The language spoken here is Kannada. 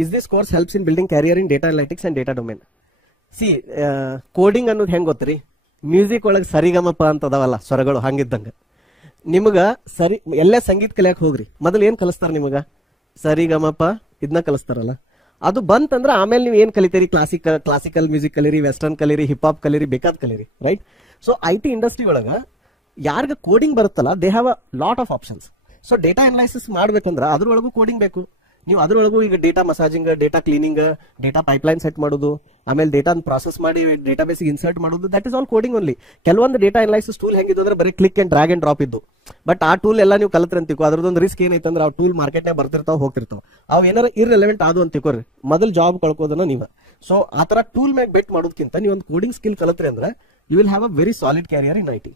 is this course helps in building career in data analytics and data domain. C coding ಅನ್ನೋದು ಹೆಂಗ್ ಗೊತ್ತ್ರಿ, ಮ್ಯೂಸಿಕ್ ಒಳಗೆ ಸರಿಗಮಪ ಅಂತ ಅದಾವಲ್ಲ ಸ್ವರಗಳು ಹಂಗಿದ್ದಂಗ. ನಿಮಗ ಸರಿ ಎಲ್ಲೇ ಸಂಗೀತ ಕಲಿಯಕ್ ಹೋಗ್ರಿ, ಮೊದಲು ಏನ್ ಕಲಿಸ್ತಾರ ನಿಮಗ? ಸರಿಗಮಪ ಇದನ್ನ ಕಲಿಸ್ತಾರಲ್ಲ. ಅದು ಬಂತಂದ್ರೆ ಆಮೇಲೆ ನೀವು ಏನ್ ಕಲಿತೀರಿ? ಕ್ಲಾಸಿಕಲ್ ಮ್ಯೂಸಿಕ್ ಕಲೀರಿ, ವೆಸ್ಟರ್ನ್ ಕಲೀರಿ, ಹಿಪ್ ಹಾಪ್ ಕಲೀರಿ, ಬೇಕಾದ್ ಕಲೀರಿ, ರೈಟ್? ಸೊ IT ಇಂಡಸ್ಟ್ರಿ ಒಳಗ ಯಾರಿಗ ಕೋಡಿಂಗ್ ಬರುತ್ತಲ್ಲ, they have a lot of options. So data analysis ಮಾಡ್ಬೇಕಂದ್ರೆ ಅದ್ರೊಳಗೂ ಕೋಡಿಂಗ್ ಬೇಕು. ನೀವು ಅದ್ರೊಳಗೂ ಈಗ data massaging, data cleaning, data pipeline set ಮಾಡೋದು, ಆಮೇಲೆ ಡೇಟಾ ಪ್ರಾಸೆಸ್ ಮಾಡಿ ಡೇಟಾ ಬೇಸಿಗೆ ಇನ್ಸರ್ಟ್ ಮಾಡೋದು, that is all coding only. ಕೆಲವೊಂದು ಡೇಟಾ ಅನಲೈಸಿಸ್ ಟೂಲ್ ಹೆಂಗಿದ್ದು ಅಂದ್ರೆ ಬರೀ click and drag and drop ಇದ್ದು. ಬಟ್ ಆ ಟೂಲ್ ಎಲ್ಲ ನೀವು ಕಲಿತ್ರಿ ಅಂತಿಕೋ, ಅದ್ರದೊಂದು ರಿಸ್ಕ್ ಏನೈತೆ ಅಂದ್ರೆ ಆ ಟೂಲ್ ಮಾರ್ಕೆಟ್ನಾಗ ಬರ್ತಿರ್ತಾವ, ಹೋಗ್ತಿರ್ತಾವ, ಅವು ಏನಾರ ಇರ್ರೆಲೆವೆಂಟ್ ಆದು ಅಂತಿಕೋರಿ, ಮೊದಲು ಜಾಬ್ ಕಳ್ಕೋದನ್ನ ನೀವು. ಸೊ ಆ ತರ ಟೂಲ್ ಮ್ಯಾಗ ಬೆಟ್ ಮಾಡೋದಕ್ಕಿಂತ ನೀವು ಒಂದು ಕೋಡಿಂಗ್ ಸ್ಕಿಲ್ ಕಲಿತ್ರಿ ಅಂದ್ರೆ you will have a very solid carrier in IT.